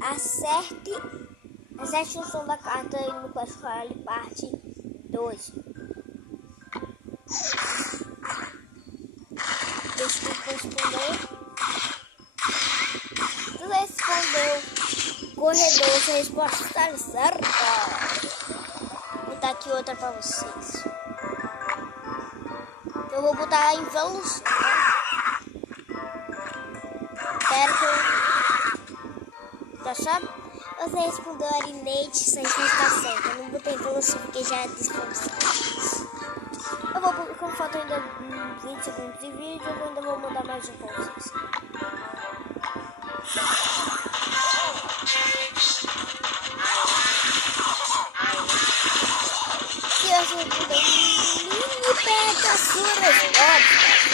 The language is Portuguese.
Acerte o som da carta aí no Clash Royale parte 2. Deixa eu responder. Tu respondeu corredor, sua resposta está certa. Vou botar aqui outra pra vocês. Eu vou botar em velocidade. Espero que eu... Tá sabe? Você respondeu Arinete, sua resposta está certa. Eu não botei velocidade porque já é desconhecido. Eu vou, como falta ainda 20 segundos de vídeo, eu ainda vou mandar mais um pra vocês. Se você respondeu mini pega suas respostas.